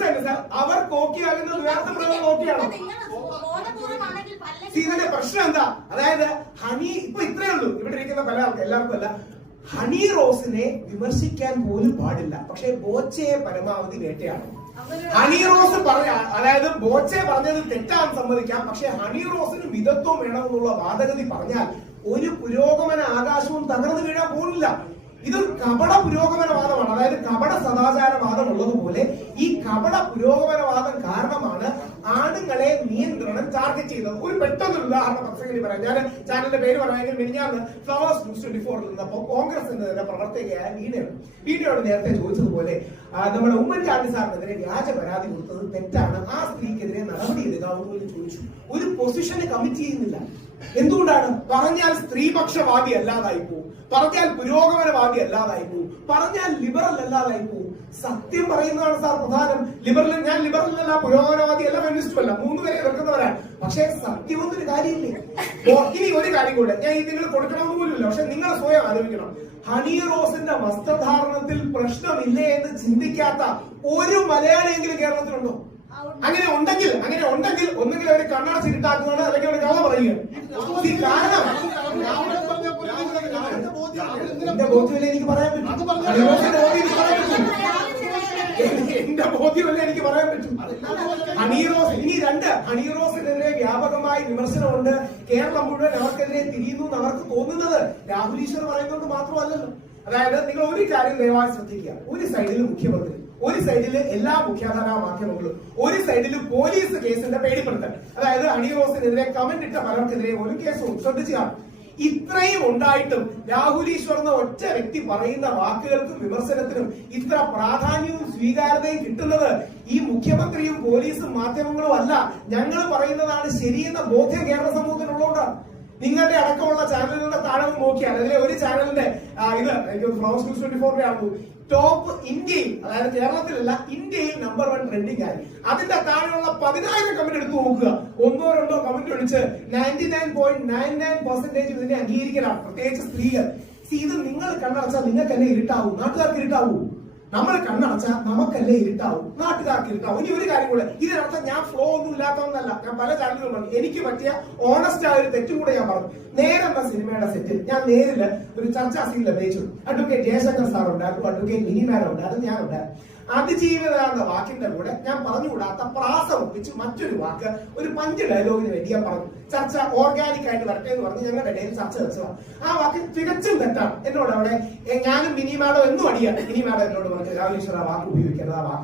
മനസ്സിലായില്ല സാർ? അവർ കോക്കിയാകുന്നത് വേറെ മൃഗങ്ങൾ നോക്കിയാണോ? ഇതിന്റെ പ്രശ്നം എന്താ? അതായത് ഹണി ഇപ്പൊ ഇത്രയേ ഉള്ളൂ. ഇവിടെ ഇരിക്കുന്ന പല ആൾക്കാർ എല്ലാവർക്കും അല്ല, ഹണി റോസിനെ വിമർശിക്കാൻ പോലും പാടില്ല. പക്ഷെ ബോച്ചയെ പരമാവധി വേട്ടയാണ്. ഹണി റോസ് അതായത് ബോച്ചെ പറഞ്ഞത് തെറ്റാന്ന് സമ്മതിക്കാം. പക്ഷെ ഹണി റോസിന് മിതത്വം വേണമെന്നുള്ള വാദഗതി പറഞ്ഞാൽ ഒരു പുരോഗമന ആകാശവും തകർന്നു വീഴാൻ പോലില്ല. ഇതൊരു കപട പുരോഗമനവാദമാണ്. അതായത് കപട സദാചാരവാദം ഉള്ളതുപോലെ ഈ കപട പുരോഗമനവാദം കാരണമാണ് ആണുങ്ങളെ നിയന്ത്രണം ടാർഗറ്റ് ചെയ്തത്. ഒരു പെട്ടെന്നൊരു ഉദാഹരണം 10 സെക്കൻഡ് പറയാം. ഞാൻ ചാനലിന്റെ പേര് പറയാമെങ്കിൽ മിനിഞ്ഞാന്ന് ഫ്ലവേഴ്സ് ന്യൂസ് 24 നിന്നപ്പോൾ കോൺഗ്രസിന്റെ പ്രവർത്തകയായ വീഡിയോട് നേരത്തെ ചോദിച്ചതുപോലെ നമ്മുടെ ഉമ്മൻചാണ്ടി സാറിനെതിരെ വ്യാജ പരാതി കൊടുത്തത് തെറ്റാണ്, ആ സ്ത്രീക്കെതിരെ നടപടി എടുക്കാമെന്ന് പോലും ചോദിച്ചു. ഒരു പൊസിഷന് കമ്മിറ്റ് ചെയ്യുന്നില്ല. എന്തുകൊണ്ടാണ്? പറഞ്ഞാൽ സ്ത്രീപക്ഷവാദി അല്ലാതായി പോകും, പറഞ്ഞാൽ പുരോഗമനവാദി അല്ലാതായി പോകും, പറഞ്ഞാൽ ലിബറൽ അല്ലാതായി പോകും. സത്യം പറയുന്നതാണ് സാർ പ്രധാനം. ഞാൻ ലിബറൽ അല്ല, പുരോഗമനവാദി അല്ല, ഫെമിനിസ്റ്റും അല്ല, 3 പേരെ വെക്കുന്നവരാണ്. പക്ഷെ സത്യമൊന്നൊരു കാര്യമില്ലേ? ഇനി ഒരു കാര്യം കൂടെ, ഞാൻ നിങ്ങൾ കൊടുക്കണമെന്ന് പോലുമില്ല, പക്ഷെ നിങ്ങൾ സ്വയം ആലോചിക്കണം. ഹണി റോസിന്റെ വസ്ത്രധാരണത്തിൽ പ്രശ്നമില്ലേ എന്ന് ചിന്തിക്കാത്ത ഒരു മലയാളിയെങ്കിലും കേരളത്തിലുണ്ടോ? അങ്ങനെ ഉണ്ടെങ്കിൽ ഒന്നുകിൽ അവർ കണ്ണടച്ചിട്ടാക്കുകയാണ്, അല്ലെങ്കിൽ അവർ കഥ പറയുക. കാരണം എന്റെ ബോധ്യമല്ലേ എനിക്ക് പറയാൻ പറ്റും. എന്റെ ബോധ്യമല്ലേ എനിക്ക് പറയാൻ പറ്റും. ഹണി റോസിനെതിരെ വ്യാപകമായി വിമർശനമുണ്ട്. കേരളം മുഴുവൻ അവർക്കെതിരെ തിരിയുന്നു എന്ന് അവർക്ക് തോന്നുന്നത് രാഹുൽ ഈശ്വർ പറയുന്നത് മാത്രമല്ലല്ലോ. അതായത് നിങ്ങൾ ഒരു കാര്യം ദയവായി ശ്രദ്ധിക്കുക. ഒരു സൈഡിൽ മുഖ്യമന്ത്രി, ഒരു സൈഡില് എല്ലാ മുഖ്യധാരാ മാധ്യമങ്ങളും, ഒരു സൈഡില് പോലീസ് കേസിന്റെ പേടിപ്പെടുത്തൽ. അതായത് ഹണി റോസിനെതിരെ കമന്റ് ഇട്ട പലർക്കെതിരെ ഒരു കേസും ശ്രദ്ധിച്ചാൽ ഇത്രയും ഉണ്ടായിട്ടും രാഹുൽ ഈശ്വർ എന്ന ഒറ്റ വ്യക്തി പറയുന്ന വാക്കുകൾക്കും വിമർശനത്തിനും ഇത്ര പ്രാധാന്യവും സ്വീകാര്യതയും കിട്ടുന്നത് ഈ മുഖ്യമന്ത്രിയും പോലീസും മാധ്യമങ്ങളും അല്ല. ഞങ്ങൾ പറയുന്നതാണ് ശരിയെന്ന ബോധ്യം കേരള സമൂഹത്തിനുള്ളതുകൊണ്ടാണ്. നിങ്ങളുടെ അടക്കമുള്ള ചാനലുകളുടെ താഴെ നോക്കിയാൽ അതിലെ ഒരു ചാനലിന്റെ ഫ്ലവേഴ്സ് ന്യൂസ് 24 ആകുന്നു ടോപ്പ് ഇന്ത്യയിൽ, അതായത് കേരളത്തിലല്ല ഇന്ത്യയിൽ നമ്പർ 1 ട്രെൻഡിങ് ആയി. അതിന്റെ താഴെയുള്ള 10,000 കമന്റ് എടുത്തു നോക്കുക. 1-2 കമന്റ് ഒഴിച്ച് 99.99% ഇതിനെ അംഗീകരിക്കലാണ്, പ്രത്യേകിച്ച് സ്ത്രീകൾ. ഇത് നിങ്ങൾ കണ്ണടച്ചാൽ നിങ്ങൾക്കല്ലേ ഇരുട്ടാവൂ, നാട്ടുകാർക്ക് ഇരുട്ടാവൂ. നമ്മൾ കണ്ണടച്ചാൽ നമുക്കല്ലേ ഇരുട്ടാവും, നാട്ടുകാർക്ക് ഇരുട്ടാവും. ഇനി ഒരു കാര്യം കൂടെ, ഇതിനർത്ഥം ഞാൻ ഫ്ലോ ഒന്നും ഇല്ലാത്തതെന്നല്ല. ഞാൻ പല ചാനലുകളും പറഞ്ഞു, എനിക്ക് പറ്റിയ ഓണസ്റ്റ് ആയ ഒരു തെറ്റും കൂടെ ഞാൻ പറഞ്ഞു. നേരെന്ന സിനിമയുടെ സെറ്റിൽ ഞാൻ നേരിൽ ഒരു ചർച്ചാ സീനിൽ അഭിനയിച്ചു. അഡ്വക്കേറ്റ് ജയശങ്കർ സാർ ഉണ്ടായിരുന്നു, അഡ്വക്കേറ്റ് മിനി മാഡം ഉണ്ടായിരുന്നു, ഞാൻ ഉണ്ടായിരുന്നു. അതിജീവിത എന്ന വാക്കിന്റെ കൂടെ ഞാൻ പറഞ്ഞുകൂടാത്ത പ്രാസം ഒപ്പിച്ച് മറ്റൊരു വാക്ക് ഒരു 5 ഡയലോഗിന് വേണ്ടി ഞാൻ പറഞ്ഞു. ചർച്ച ഓർഗാനിക് ആയിട്ട് വരട്ടെ എന്ന് പറഞ്ഞ് ഞങ്ങളുടെ ഇടയിൽ ചർച്ച വെച്ചതാണ്. ആ വാക്ക് തികച്ചും തെറ്റാണ്. എന്നോട് അവിടെ ഞാനും മിനി മാഡം എന്നും അടിയാണ്. മിനി മാഡം എന്നോട് പറഞ്ഞു രാഹുൽ ഈശ്വർ ആ വാക്ക് ഉപയോഗിക്കരുത്, ആ വാക്ക്